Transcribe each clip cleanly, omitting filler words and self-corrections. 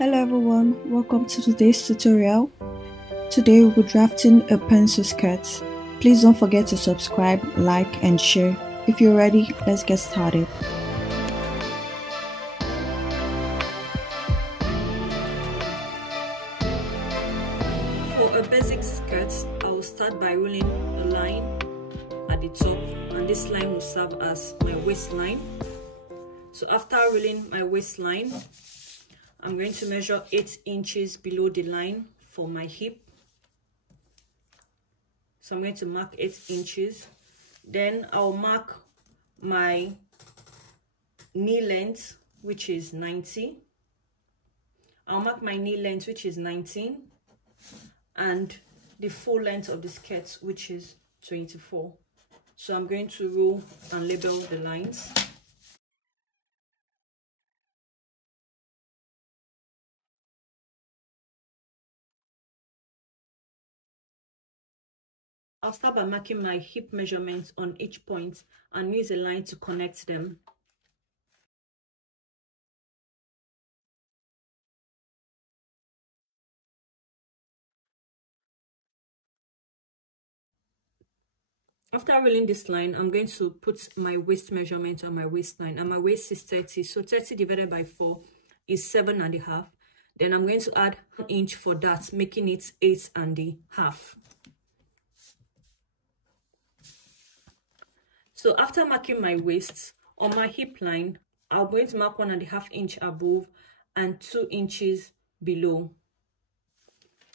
Hello everyone, welcome to today's tutorial. Today we'll be drafting a pencil skirt. Please don't forget to subscribe, like and share. If you're ready, let's get started. For a basic skirt, I will start by rolling a line at the top, and this line will serve as my waistline. So after rolling my waistline, I'm going to measure 8 inches below the line for my hip. So I'm going to mark 8 inches. Then I'll mark my knee length, which is 90. I'll mark my knee length, which is 19, and the full length of the skirt, which is 24. So I'm going to roll and label the lines. I'll start by marking my hip measurements on each point and use a line to connect them. After rolling this line, I'm going to put my waist measurement on my waistline, and my waist is 30. So 30 divided by 4 is 7.5. Then I'm going to add 1 inch for that, making it 8.5. So after marking my waist, on my hip line, I'm going to mark 1.5 inch above and 2 inches below.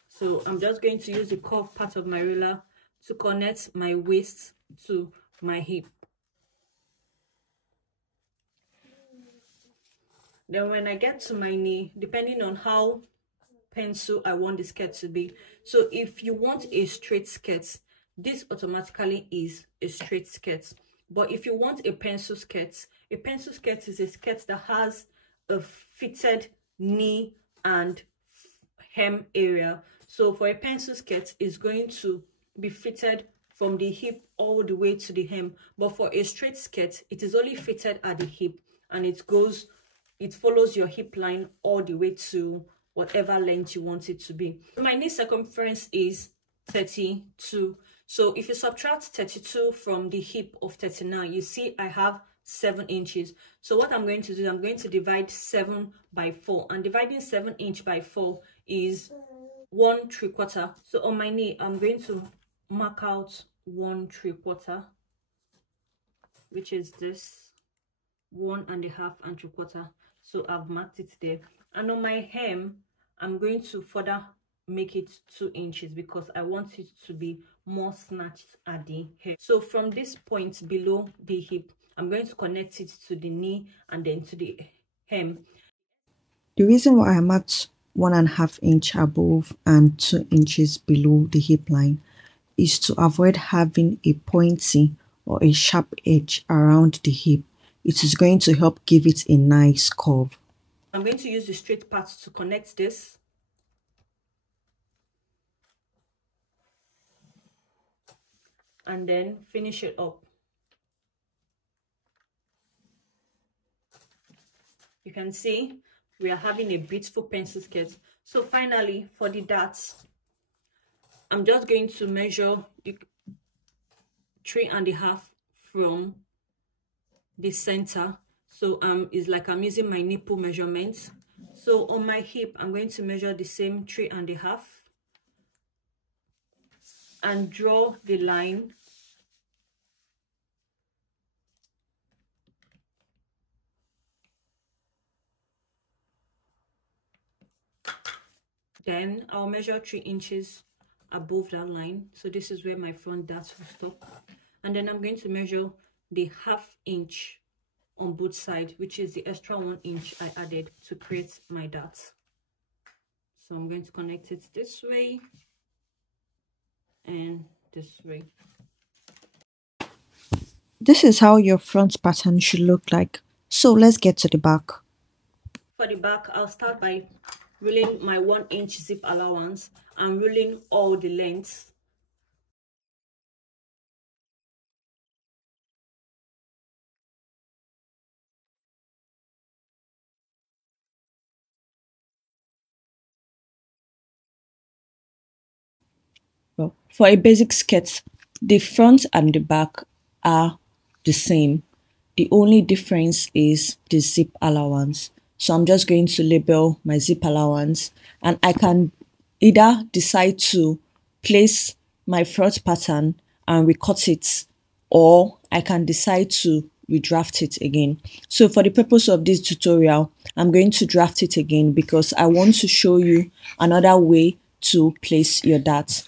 So I'm just going to use the curved part of my ruler to connect my waist to my hip. Then when I get to my knee, depending on how pencil I want the skirt to be. So if you want a straight skirt, this automatically is a straight skirt. But if you want a pencil skirt is a skirt that has a fitted knee and hem area. So for a pencil skirt, it's going to be fitted from the hip all the way to the hem. But for a straight skirt, it is only fitted at the hip, and it follows your hip line all the way to whatever length you want it to be. My knee circumference is 32. So if you subtract 32 from the hip of 39, you see I have 7 inches. So what I'm going to do, I'm going to divide 7 by 4, and dividing 7 inch by 4 is 1/3. So on my knee, I'm going to mark out 1/3, which is this 1.5 and 3/4. So I've marked it there. And on my hem, I'm going to further make it 2 inches because I want it to be more snatched at the hem. So from this point below the hip, I'm going to connect it to the knee and then to the hem. The reason why I marked 1.5 inch above and 2 inches below the hip line is to avoid having a pointy or a sharp edge around the hip. It is going to help give it a nice curve. I'm going to use the straight part to connect this. And then finish it up. You can see we are having a beautiful pencil skirt. So finally, for the darts, I'm just going to measure 3.5 from the center. So it's like I'm using my nipple measurements. So on my hip, I'm going to measure the same 3.5 and draw the line. Then I'll measure 3 inches above that line. So this is where my front darts will stop. And then I'm going to measure the 1/2 inch on both sides, which is the extra 1 inch I added to create my darts. So I'm going to connect it this way and this way. This is how your front pattern should look like. So let's get to the back. For the back, I'll start by rolling my 1 inch zip allowance and rolling all the lengths. Well, for a basic skirt, the front and the back are the same. The only difference is the zip allowance. So I'm just going to label my zip allowance, and I can either decide to place my front pattern and recut it, or I can decide to redraft it again. So for the purpose of this tutorial, I'm going to draft it again because I want to show you another way to place your darts.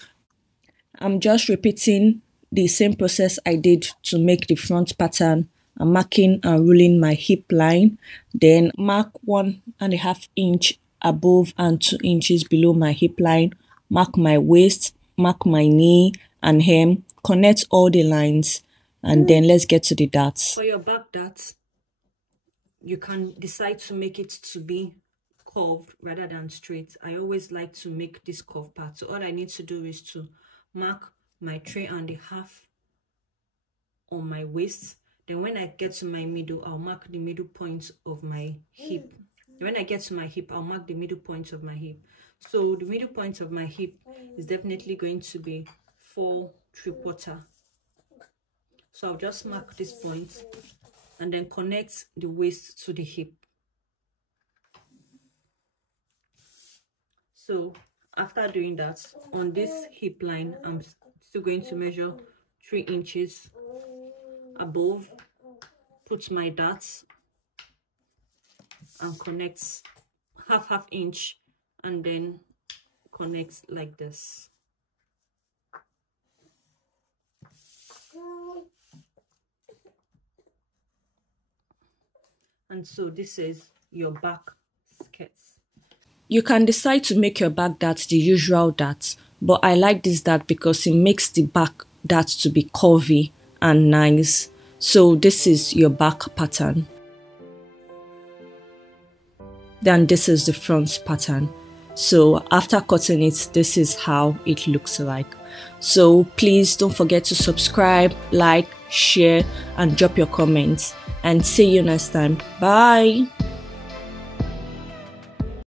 I'm just repeating the same process I did to make the front pattern. I'm marking and ruling my hip line, then mark 1.5 inch above and 2 inches below my hip line, mark my waist, mark my knee and hem, connect all the lines, and then let's get to the darts. For your back darts, you can decide to make it to be curved rather than straight. I always like to make this curved part. So all I need to do is to mark my 3.5 on my waist. Then when I get to my middle, I'll mark the middle point of my hip. When I get to my hip, I'll mark the middle point of my hip. So the middle point of my hip is definitely going to be 4.75. So I'll just mark this point and then connect the waist to the hip. So after doing that, on this hip line, I'm still going to measure 3 inches above, put my darts and connect half inch, and then connect like this. And so this is your back skirts. You can decide to make your back dart the usual dart, but I like this dart because it makes the back dart to be curvy and nice. So this is your back pattern. Then this is the front pattern. So after cutting it, this is how it looks like. So please don't forget to subscribe, like, share, and drop your comments. And see you next time. Bye.